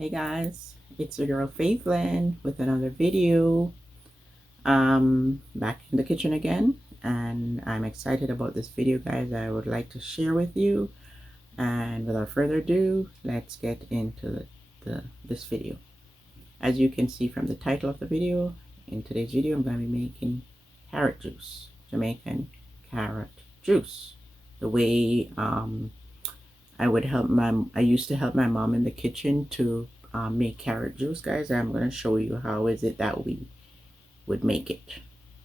Hey guys, it's your girl Faithlin with another video. Back in the kitchen again, and I'm excited about this video, guys. I would like to share with you. And without further ado, let's get into this video. As you can see from the title of the video, in today's video, I'm going to be making carrot juice, Jamaican carrot juice. The way I used to help my mom in the kitchen to make carrot juice, guys. I'm going to show you how is it that we would make it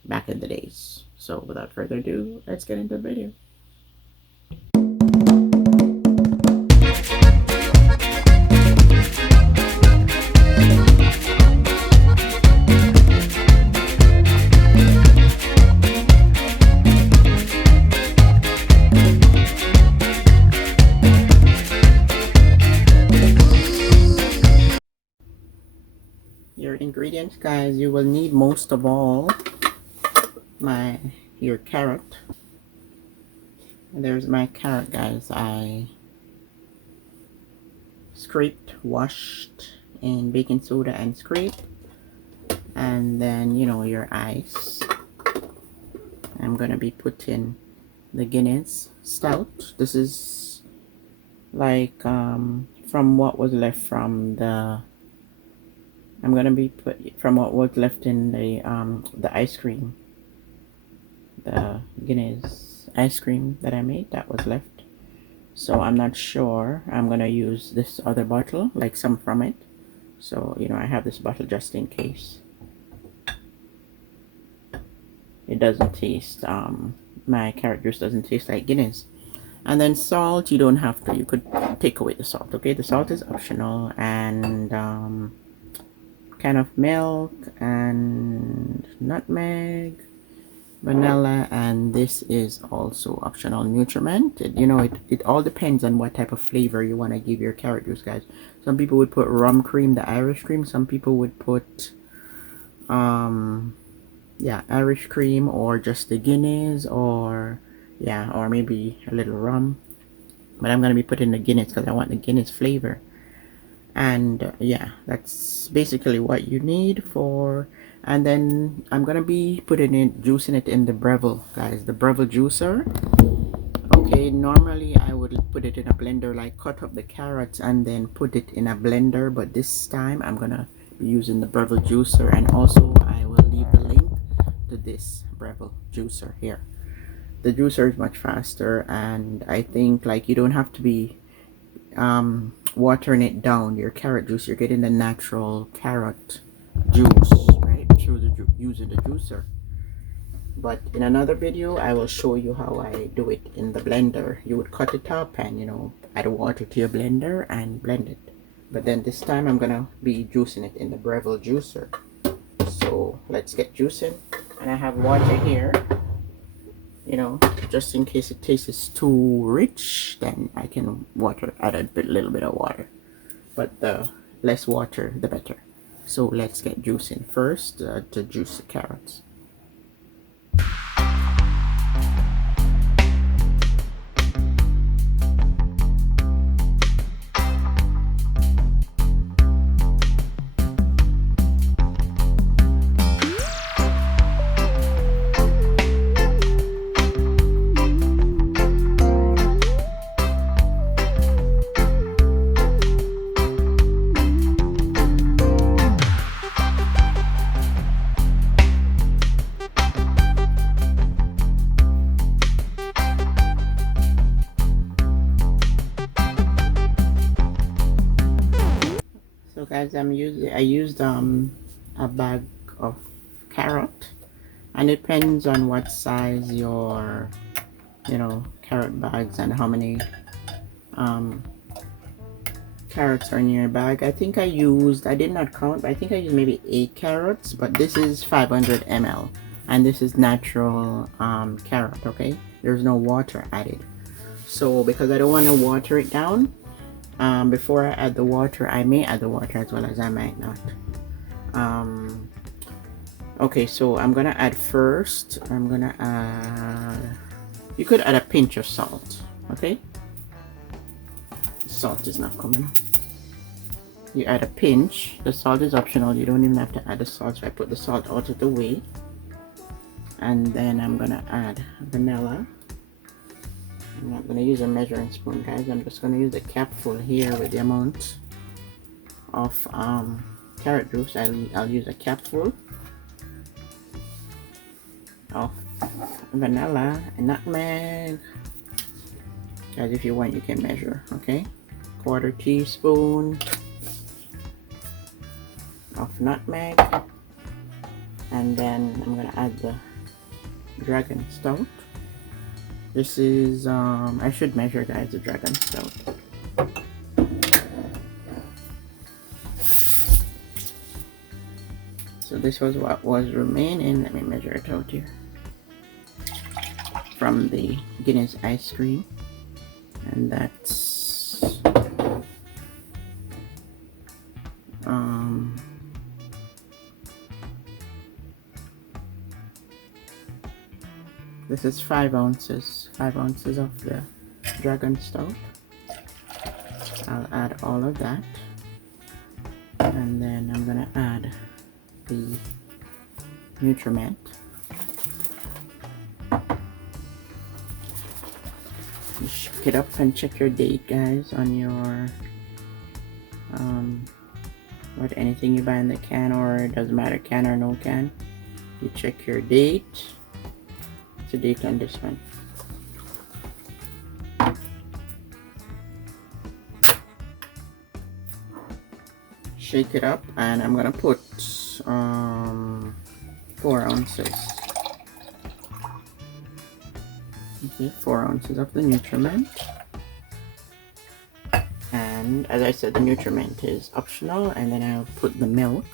back in the days. So without further ado, let's get into the video. Your ingredients, guys, you will need most of all your carrot. There's my carrot, guys. I scraped, washed in baking soda and scraped. And then, your ice. I'm gonna be putting the Guinness Stout. This is like from what was left from the I'm gonna be from what was left in the ice cream, the Guinness ice cream that I made, that was left. So I'm not sure. I'm gonna use this other bottle, like some from it. So I have this bottle just in case. It doesn't taste my carrot juice doesn't taste like Guinness. And then salt, you don't have to. You could take away the salt. Okay, the salt is optional. And kind of milk and nutmeg, vanilla, and this is also optional nutriment. It all depends on what type of flavor you want to give your carrot juice, guys. Some people would put rum cream, the Irish cream. Some people would put Irish cream, or just the Guinness, or maybe a little rum. But I'm gonna be putting the Guinness because I want the Guinness flavor. And that's basically what you need for. And then I'm gonna be juicing it in the Breville, guys, the Breville Juicer. Okay, normally I would put it in a blender, like cut up the carrots and then put it in a blender, but this time I'm gonna be using the Breville Juicer. And also I will leave the link to this Breville Juicer here. The juicer is much faster, and I think like you don't have to be watering it down, your carrot juice. You're getting the natural carrot juice right through using the juicer. But in another video I will show you how I do it in the blender. You would cut it up and add water to your blender and blend it. But then this time I'm gonna be juicing it in the Breville Juicer. So let's get juicing. And I have water here, just in case it tastes too rich, then I can add a little bit of water, but the less water the better. So let's get juicing first to juice the carrots. So guys, I used a bag of carrot, and it depends on what size your carrot bags and how many carrots are in your bag. I think I did not count, but I think I used maybe 8 carrots, but this is 500 ml, and this is natural carrot. Okay, there's no water added. So because I don't want to water it down, before I add the water, I may add the water as well as I might not. Okay, so I'm gonna add you could add a pinch of salt. Okay, salt is not coming. You add a pinch. The salt is optional. You don't even have to add the salt. So I put the salt out of the way. And then I'm gonna add vanilla. I'm not gonna use a measuring spoon, guys. I'm just gonna use a capful here with the amount of carrot juice. I'll use a capful of vanilla and nutmeg. Guys, if you want, you can measure, okay? 1/4 teaspoon of nutmeg, and then I'm gonna add the dragon stout. This is I should measure, guys, the dragon stout. So this was what was remaining. Let me measure it out here from the Guinness ice cream, and that's this is 5 ounces. 5 ounces of the dragon stout. I'll add all of that, and then I'm gonna add the nutriment. You shake it up and check your date, guys, on your what anything you buy in the can, or it doesn't matter, can or no can. You check your date. It's a date on this one. Shake it up, and I'm gonna put 4 ounces. Okay, 4 ounces of the nutriment. And as I said, the nutriment is optional, and then I'll put the milk.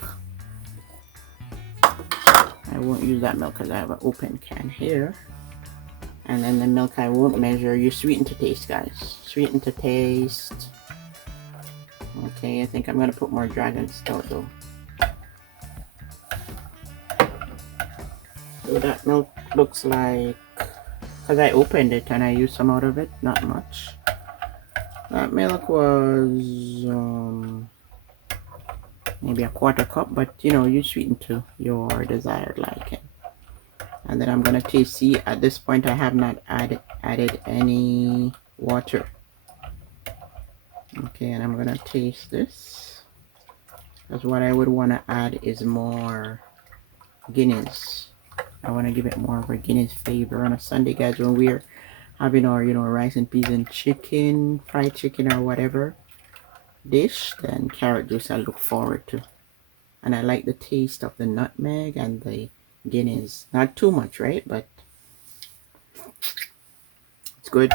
I won't use that milk because I have an open can here. And then the milk I won't measure. You sweeten to taste, guys. Sweeten to taste. Okay, I think I'm gonna put more dragon stout though. So that milk looks like, because I opened it and I used some out of it, not much. That milk was maybe a 1/4 cup, but you know, you sweeten to your desired liking. And then I'm gonna taste. See, at this point I have not added any water. Okay, and I'm gonna taste this, because what I would want to add is more Guinness. I want to give it more of a Guinness flavor on a Sunday, guys, when we're having our, you know, rice and peas and chicken, fried chicken or whatever dish. Then carrot juice I look forward to. And I like the taste of the nutmeg and the Guinness. Not too much, right? But it's good.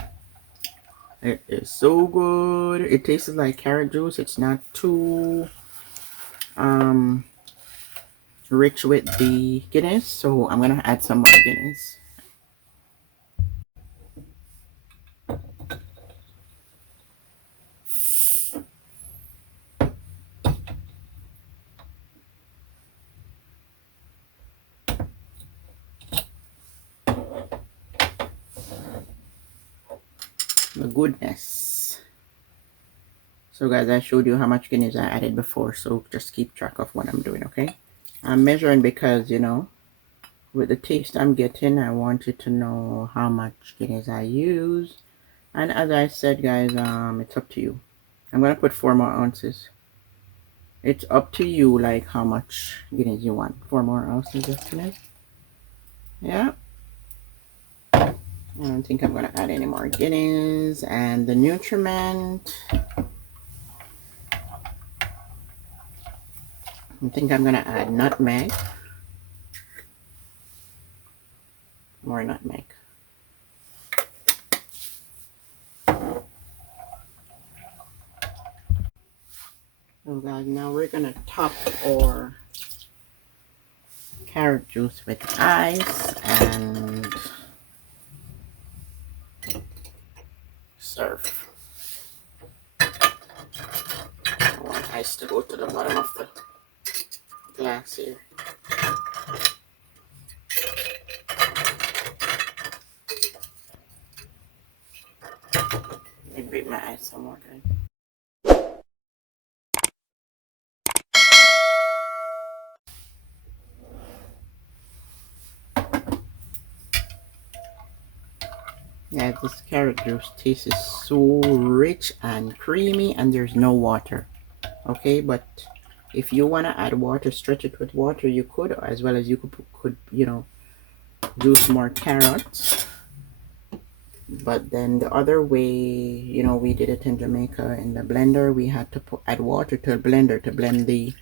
It is so good. It tastes like carrot juice. It's not too rich with the Guinness, so I'm gonna add some more Guinness. The goodness. So guys, I showed you how much Guinness I added before, so just keep track of what I'm doing, okay? I'm measuring because, you know, with the taste I'm getting, I want you to know how much Guinness I use. And as I said, guys, it's up to you. I'm gonna put 4 more ounces. It's up to you, like how much Guinness you want. 4 more ounces of Guinness. Yeah. I don't think I'm gonna add any more Guinness. And the nutriment, I think I'm gonna add nutmeg. More nutmeg. So guys, now we're gonna top our carrot juice with ice and serve. I want ice to go to the bottom of the glass here. Let me beat my ice some more, guys. Yeah, this carrot juice tastes so rich and creamy, and there's no water. Okay, but if you want to add water, stretch it with water, you could, as well as you could juice more carrots. But then the other way, we did it in Jamaica in the blender. We had to add water to a blender to blend the,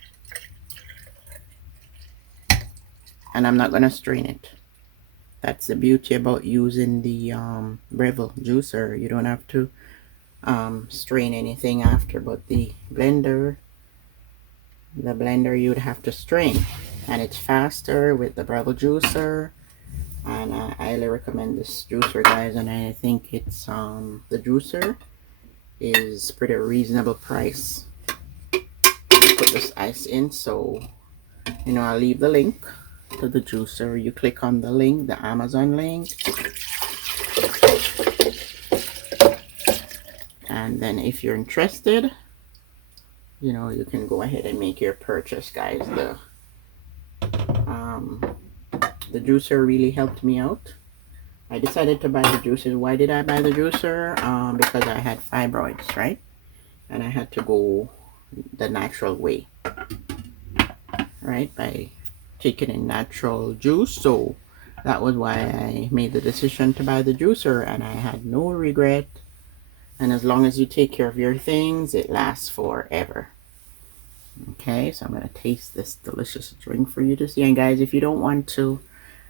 and I'm not gonna strain it. That's the beauty about using the Breville juicer. You don't have to strain anything after, but the blender you'd have to strain, and it's faster with the Breville juicer. And I highly recommend this juicer, guys, and I think it's the juicer is pretty reasonable price. Put this ice in, so I'll leave the link to the juicer. You click on the link, the Amazon link, and then if you're interested, you can go ahead and make your purchase, guys. The juicer really helped me out. I decided to buy the juicer. Why did I buy the juicer? Because I had fibroids, right? And I had to go the natural way, right? By taking in natural juice. So that was why I made the decision to buy the juicer, and I had no regret. And as long as you take care of your things, it lasts forever. Okay, so I'm going to taste this delicious drink for you to see. And guys, if you don't want to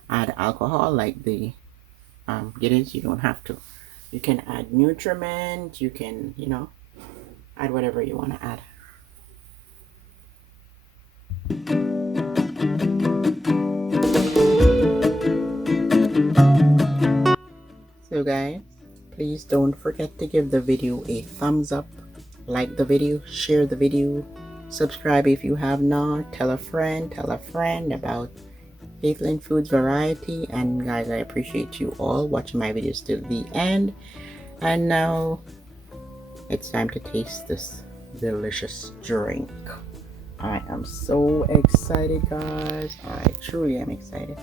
add alcohol like the Guinness, you don't have to. You can add nutriment, you can, add whatever you want to add. So guys, please don't forget to give the video a thumbs up, like the video, share the video, subscribe if you have not, tell a friend about Faithland Foods Variety. And guys, I appreciate you all watching my videos till the end. And now it's time to taste this delicious drink. I am so excited, guys. I truly am excited.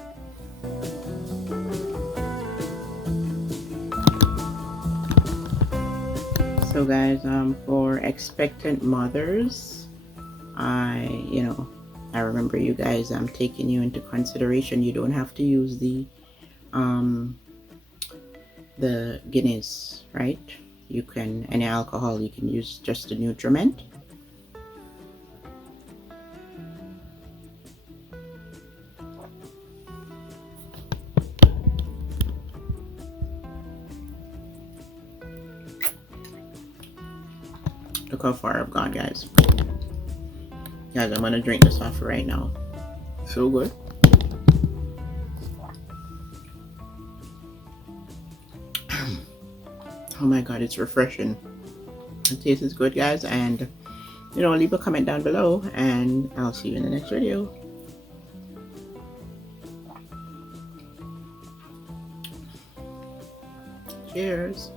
So guys, for expectant mothers, I remember you guys, I'm taking you into consideration. You don't have to use the Guinness, right? You can, any alcohol, you can use just the nutriment. Look how far I've gone, guys. Guys, I'm gonna drink this off right now. So good. Oh my god, it's refreshing. It tastes good, guys. And leave a comment down below, and I'll see you in the next video. Cheers.